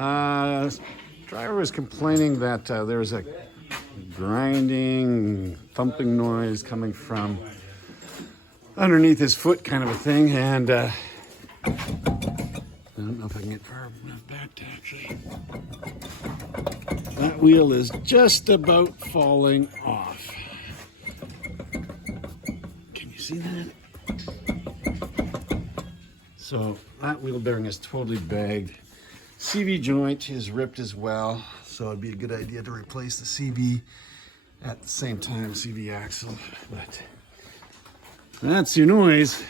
Driver was complaining that there's a grinding, thumping noise coming from underneath his foot, kind of a thing. And I don't know if I can get far enough back to actually. That wheel is just about falling off. Can you see that? So that wheel bearing is totally bagged. CV joint is ripped as well, so it'd be a good idea to replace the CV at the same time, CV axle. But that's your noise.